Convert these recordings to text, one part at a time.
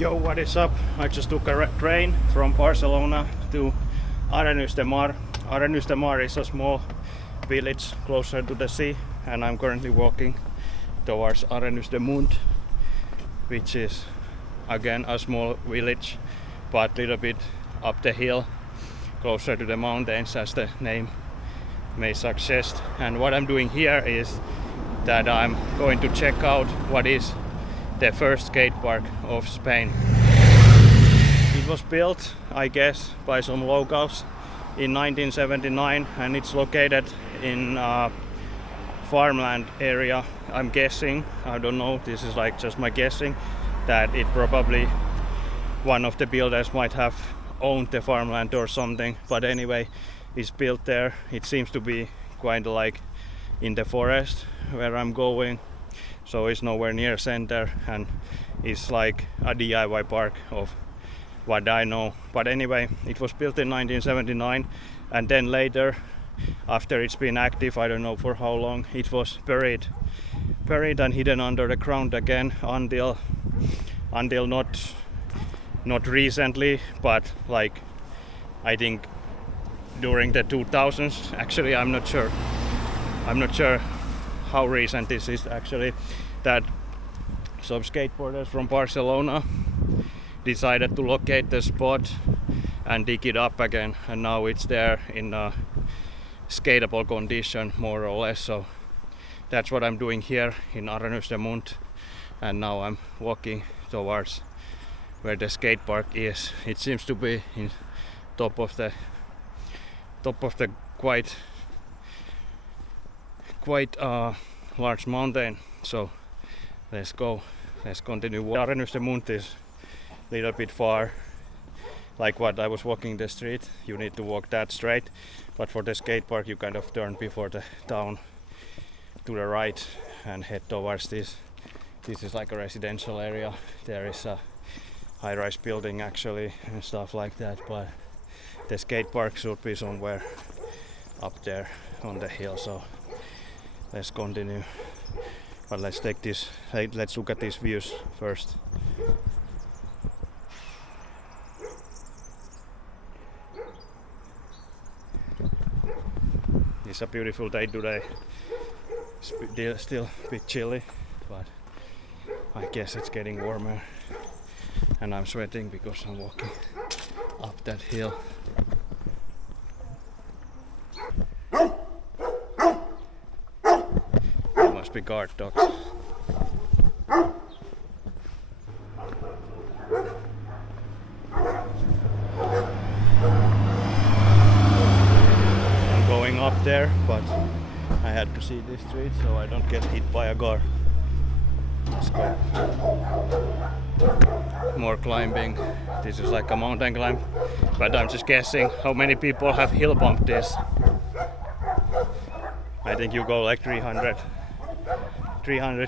Yo, what is up? I just took a train from Barcelona to Arenys de Munt. Arenys de Munt is a small village closer to the sea, and I'm currently walking towards Arenys de Munt, which is again a small village, but a little bit up the hill, closer to the mountains, as the name may suggest. And what I'm doing here is that I'm going to check out what is the first skate park of Spain. It was built, I guess, by some locals in 1979, and it's located in farmland area. I'm guessing, I don't know, this is like just my guessing, that it probably one of the builders might have owned the farmland or something, but anyway, it's built there. It seems to be quite like in the forest where I'm going, so it's nowhere near center, and it's like a DIY park of what I know. But anyway, it was built in 1979, and then later, after it's been active, I don't know for how long, it was buried and hidden under the ground again until not recently, but like I think during the 2000s. Actually, I'm not sure how recent this is actually, that some skateboarders from Barcelona decided to locate the spot and dig it up again, and now it's there in a skateable condition, more or less. So that's what I'm doing here in Arenys de Munt, and now I'm walking towards where the skate park is. It seems to be in top of the quite large mountain. So let's continue. Arenys de Munt is a little bit far, like what I was walking the street. You need to walk that straight, but for the skate park you kind of turn before the town to the right and head towards this. This is like a residential area. There is a high-rise building actually and stuff like that, but the skate park should be somewhere up there on the hill. So let's continue, but let's look at these views first. It's a beautiful day today. Still a bit chilly, but I guess it's getting warmer, and I'm sweating because I'm walking up that hill. There must be guard dogs. I'm going up there, but I had to see this street so I don't get hit by a car. Let's go. More climbing. This is like a mountain climb, but I'm just guessing how many people have hill bumped this. I think you go like 300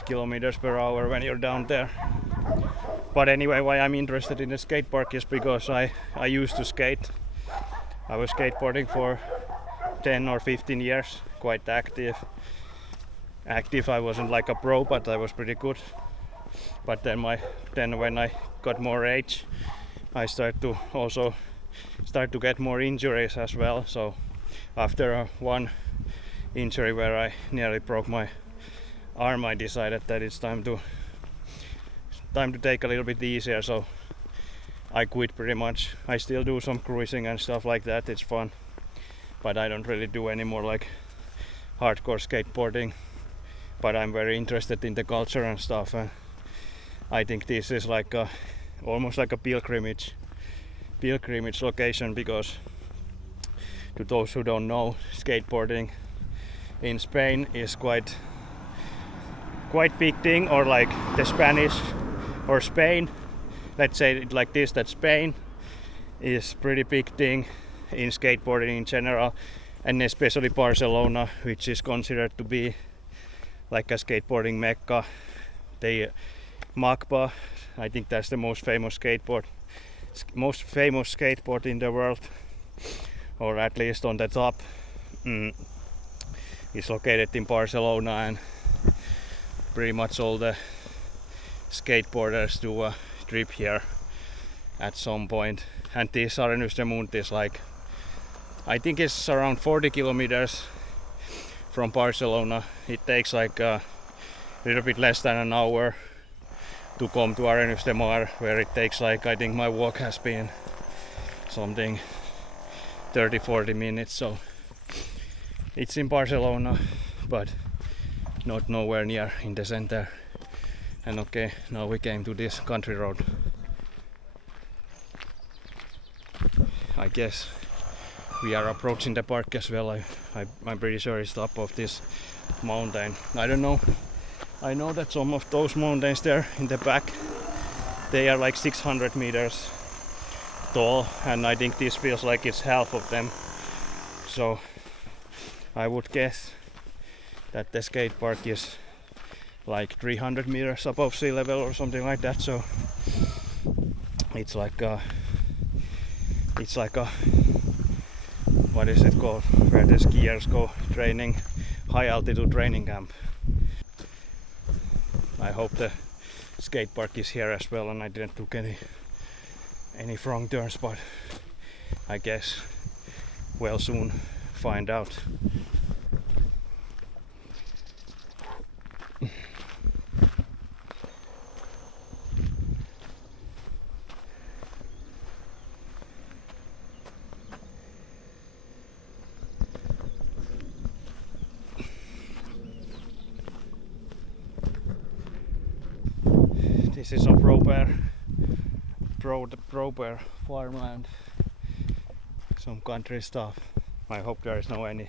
kilometers per hour when you're down there. But anyway, why I'm interested in the skate park is because I used to skate. I was skateboarding for 10 or 15 years, quite active. I wasn't like a pro, but I was pretty good. But then when I got more age, I start to get more injuries as well. So after one injury where I nearly broke my arm, I decided that it's time to take a little bit easier. So I quit pretty much. I still do some cruising and stuff like that. It's fun, but I don't really do any more like hardcore skateboarding. But I'm very interested in the culture and stuff, and I think this is like almost like a pilgrimage location, because to those who don't know, skateboarding in Spain is quite big thing, or like the Spanish or Spain, let's say it like this, that Spain is pretty big thing in skateboarding in general, and especially Barcelona, which is considered to be like a skateboarding mecca. Macba, I think that's the most famous skateboard in the world, or at least on the top. It's located in Barcelona, and pretty much all the skateboarders do a trip here at some point. And this Arenys de Munt is like, I think it's around 40 kilometers from Barcelona. It takes like a little bit less than an hour to come to Arenys de Munt, where it takes like, I think my walk has been something 30-40 minutes. So it's in Barcelona, but not nowhere near in the center. And okay, now we came to this country road. I guess we are approaching the park as well. I'm pretty sure it's top of this mountain. I don't know. I know that some of those mountains there in the back, they are like 600 meters tall, and I think this feels like it's half of them. So I would guess that the skate park is like 300 meters above sea level or something like that. So it's like a what is it called, where the skiers go training, high altitude training camp. I hope the skate park is here as well, and I didn't took any wrong turns, but I guess we'll soon find out. This is some proper farmland, some country stuff. I hope there is no any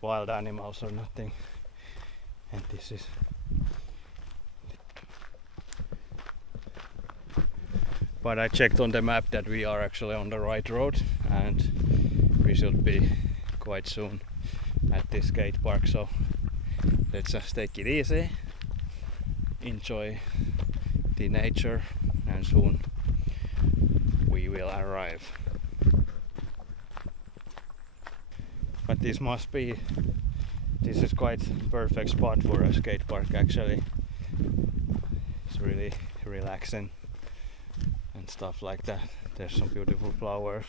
wild animals or nothing. And this is but I checked on the map that we are actually on the right road, and we should be quite soon at this skate park. So let's just take it easy, enjoy the nature, and soon we will arrive. But this is quite perfect spot for a skate park actually. It's really relaxing and stuff like that. There's some beautiful flowers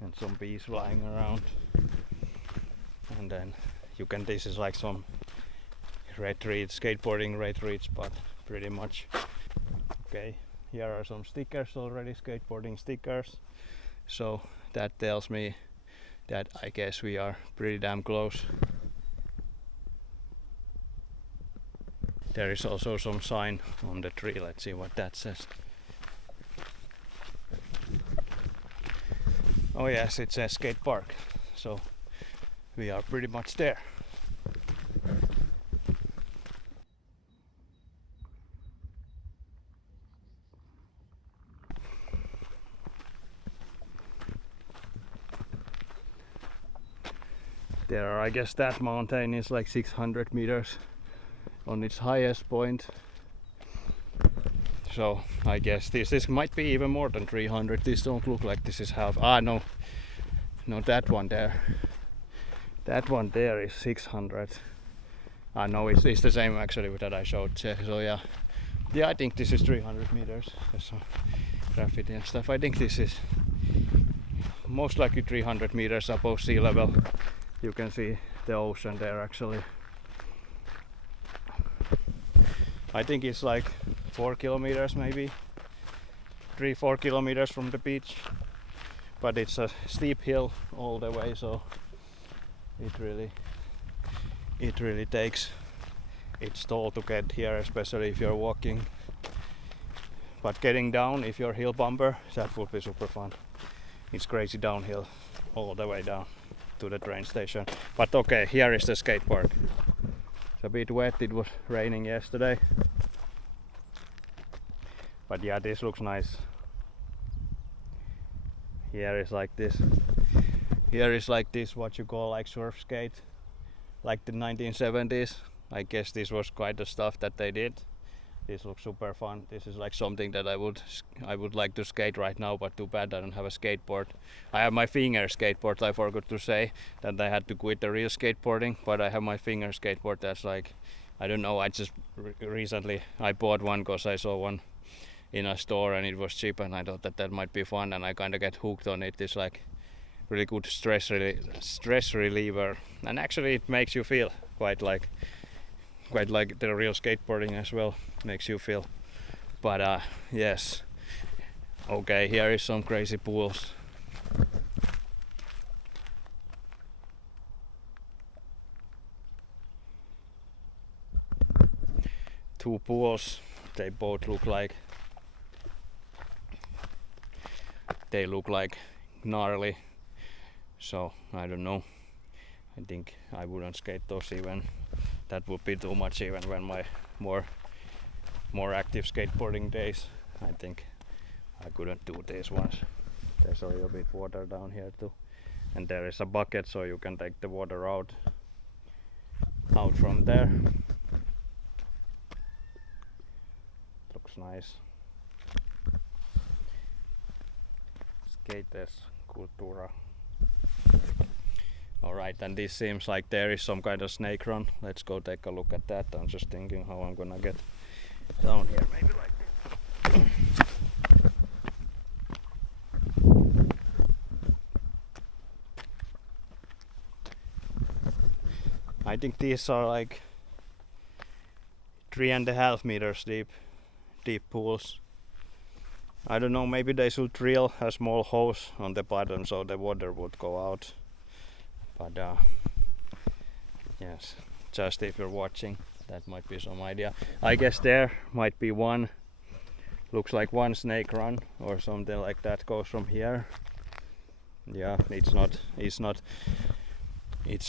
and some bees flying around, and then this is like some skateboarding retreat spot pretty much. Okay, here are some stickers already, skateboarding stickers, so that tells me that I guess we are pretty damn close. There is also some sign on the tree, let's see what that says. Oh yes, it says skate park, so we are pretty much there. I guess that mountain is like 600 meters on its highest point. So I guess this might be even more than 300. This don't look like this is half. No, that one there. That one there is 600. No, it's the same actually that I showed. So yeah, I think this is 300 meters. There's some graffiti and stuff. I think this is most likely 300 meters above sea level. You can see the ocean there actually. I think it's like 4 kilometers maybe, 3-4 kilometers from the beach, but it's a steep hill all the way, so it really takes its toll to get here, especially if you're walking. But getting down, if you're hill bumper, that would be super fun. It's crazy downhill all the way down to the train station. But okay, here is the skate park. It's a bit wet, it was raining yesterday. But yeah, this looks nice. Here is like this. Here is like this, what you call like surf skate, like the 1970s. I guess this was quite the stuff that they did. This looks super fun. This is like something that I would like to skate right now, but too bad I don't have a skateboard. I have my finger skateboard. I forgot to say that I had to quit the real skateboarding, but I have my finger skateboard that's like, I don't know, I just recently I bought one because I saw one in a store and it was cheap, and I thought that might be fun, and I kind of get hooked on it. It's like really good stress reliever, and actually it makes you feel quite like the real skateboarding as well makes you feel. But yes, okay, here is some crazy pools. Two pools, they both look like gnarly, so I don't know. I think I wouldn't skate those even. That would be too much even when my more active skateboarding days. I think I couldn't do these ones. There's a little bit water down here too, and there is a bucket so you can take the water out from there. Looks nice. Skateskulttuura. Alright, and this seems like there is some kind of snake run. Let's go take a look at that. I'm just thinking how I'm gonna get down here, maybe like this. I think these are like 3.5 meters deep pools. I don't know, maybe they should drill a small hose on the bottom so the water would go out. But yes, just if you're watching, that might be some idea. I guess there might be one, looks like one snake run or something like that goes from here. Yeah, it's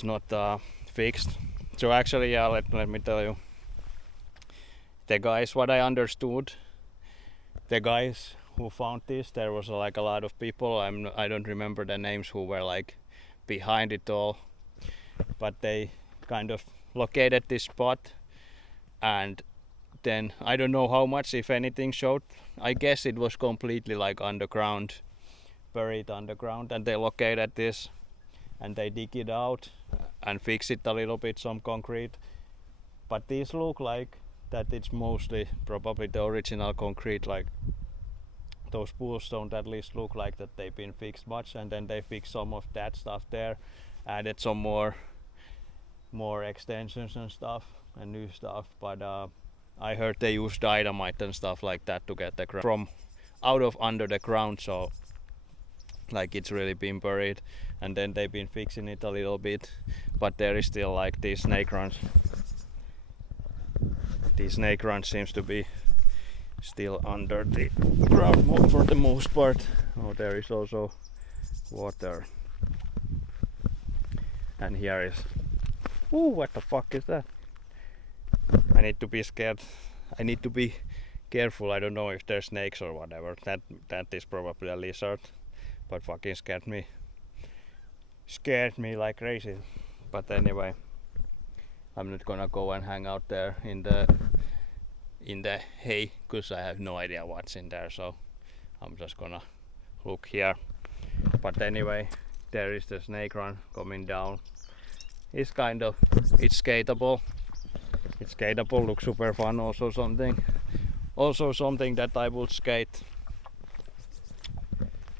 not fixed. So actually, yeah, let me tell you, the guys, what I understood, the guys who found this, there was like a lot of people. I don't remember the names who were like behind it all, but they kind of located this spot, and then I don't know how much, if anything, showed. I guess it was completely like underground, buried underground, and they located this and they dig it out and fix it a little bit, some concrete. But these look like that it's mostly probably the original concrete, like those pools don't at least look like that they've been fixed much, and then they fixed some of that stuff there, added some more extensions and stuff and new stuff. But I heard they use dynamite and stuff like that to get the ground from out of under the ground, so like it's really been buried, and then they've been fixing it a little bit, but there is still like these snake runs. These snake runs seems to be still under the ground for the most part. Oh, there is also water. And here is... Ooh, what the fuck is that? I need to be scared. I need to be careful. I don't know if there's snakes or whatever. That is probably a lizard. But fucking scared me. Scared me like crazy. But anyway, I'm not gonna go and hang out there in the hay, because I have no idea what's in there, so I'm just gonna look here. But anyway, there is the snake run coming down. It's skateable. It's skateable, looks super fun. Also something that I would skate.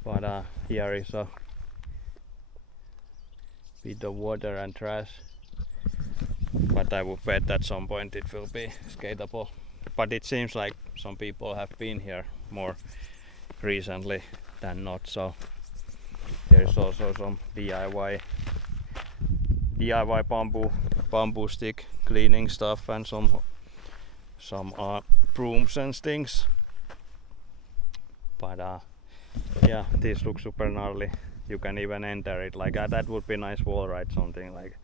But here is a bit of water and trash. But I would bet at some point it will be skateable. But it seems like some people have been here more recently than not, so there's also some DIY bamboo stick cleaning stuff and some brooms and things. But yeah, this looks super gnarly. You can even enter it like that would be nice wall ride, something like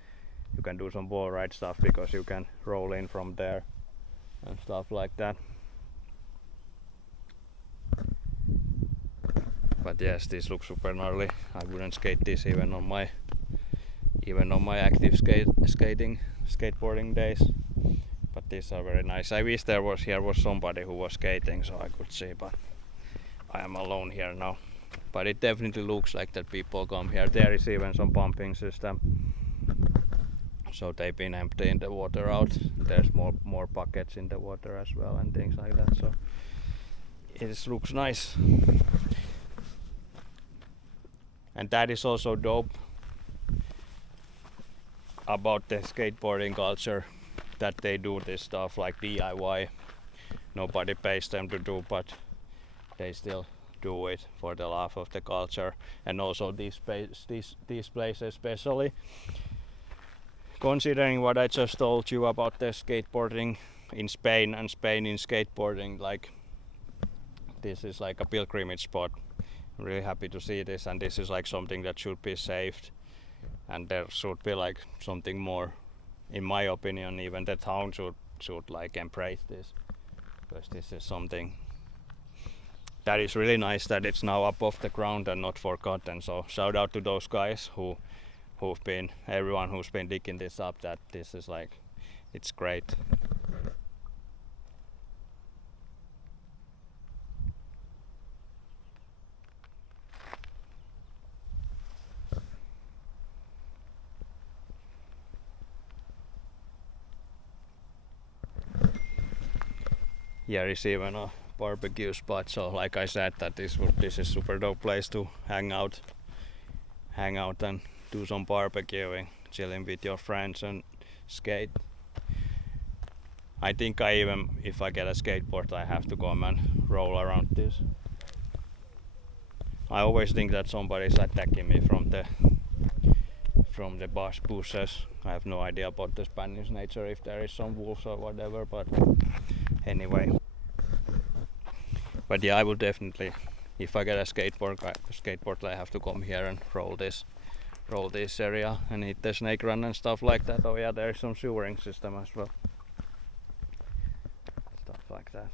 you can do some wall ride stuff because you can roll in from there and stuff like that. But yes, this looks super gnarly. I wouldn't skate this even on my active skateboarding days. But these are very nice. I wish here was somebody who was skating so I could see, but I am alone here now. But it definitely looks like that people come here. There is even some pumping system. So they've been emptying the water out. There's more buckets in the water as well and things like that. So it looks nice. And that is also dope about the skateboarding culture, that they do this stuff like DIY. Nobody pays them to do, but they still do it for the love of the culture. And also these places, especially considering what I just told you about the skateboarding in Spain and Spain in skateboarding, like this is like a pilgrimage spot. I'm really happy to see this, and this is like something that should be saved, and there should be like something more, in my opinion. Even the town should like embrace this, because this is something that is really nice, that it's now up off the ground and not forgotten. So shout out to those guys everyone who's been digging this up, that this is like, it's great. Here is even a barbecue spot, so like I said, that this is super dope place to hang out and do some barbecuing, chilling with your friends and skate. I think if I get a skateboard, I have to come and roll around this. I always think that somebody is attacking me from the bushes. I have no idea about the Spanish nature, if there is some wolves or whatever, but anyway. But yeah, I will definitely, if I get a skateboard, I have to come here and roll this area and hit the snake run and stuff like that. Oh yeah, there is some sewering system as well. Stuff like that.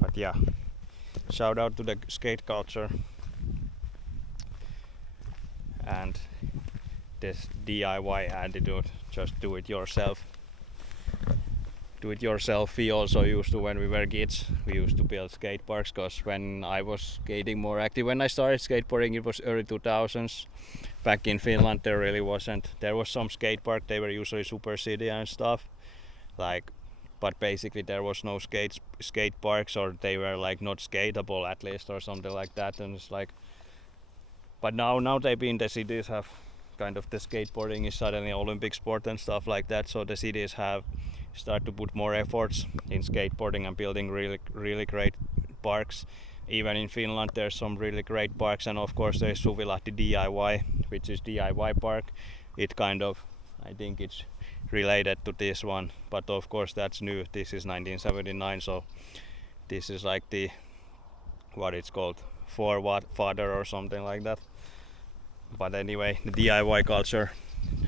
But yeah, shout out to the skate culture and this DIY attitude, just do it yourself. We also used to, when we were kids, we used to build skate parks, because when I was skating more active, when I started skateboarding, it was early 2000s. Back in Finland there really wasn't. There was some skate park, they were usually super city and stuff, like, but basically there was no skate parks, or they were like not skateable at least, or something like that. And it's like, but now the cities have kind of, the skateboarding is suddenly Olympic sport and stuff like that, so the cities have start to put more efforts in skateboarding and building really great parks. Even in Finland there's some really great parks, and of course there's Suvilahti DIY, which is DIY park. It kind of, I think it's related to this one, but of course that's new. This is 1979, so this is like the, what it's called, forefather or something like that. But anyway, the DIY culture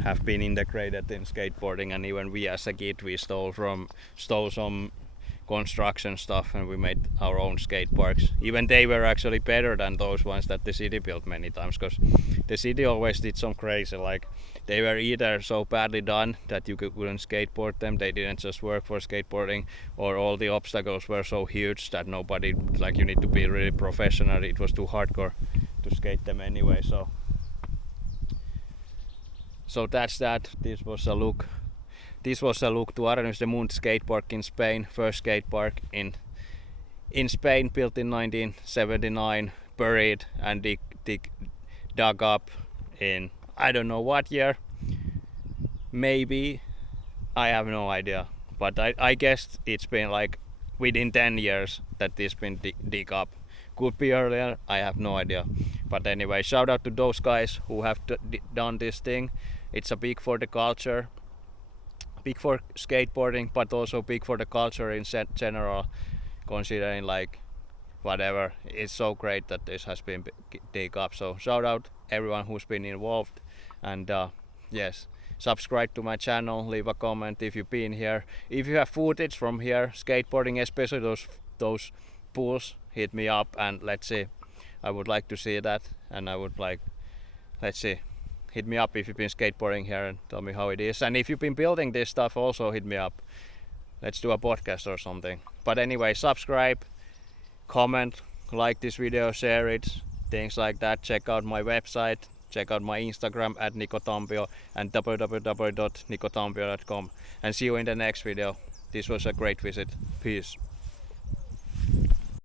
have been integrated in skateboarding, and even we as a kid, we stole some construction stuff and we made our own skate parks. Even they were actually better than those ones that the city built many times, because the city always did some crazy, like they were either so badly done that you couldn't skateboard them, they didn't just work for skateboarding, or all the obstacles were so huge that nobody, like, you need to be really professional, it was too hardcore to skate them anyway. So that's that. This was a look to Arenys de Munt skate park in Spain. First skate park in Spain, built in 1979, buried and dug up in I don't know what year. Maybe, I have no idea. But I guess it's been like within 10 years that this been dig up. Could be earlier, I have no idea. But anyway, shout out to those guys who have done this thing. It's a big for the culture, big for skateboarding, but also big for the culture in general, considering like whatever. It's so great that this has been dig up. So shout out everyone who's been involved, and yes, subscribe to my channel, leave a comment if you've been here. If you have footage from here, skateboarding, especially those pools, hit me up and let's see. I would like to see that, and I would like, let's see. Hit me up if you've been skateboarding here and tell me how it is. And if you've been building this stuff, also hit me up. Let's do a podcast or something. But anyway, subscribe, comment, like this video, share it, things like that. Check out my website, check out my Instagram at Nikotampio and www.nikotampio.com, and see you in the next video. This was a great visit. Peace.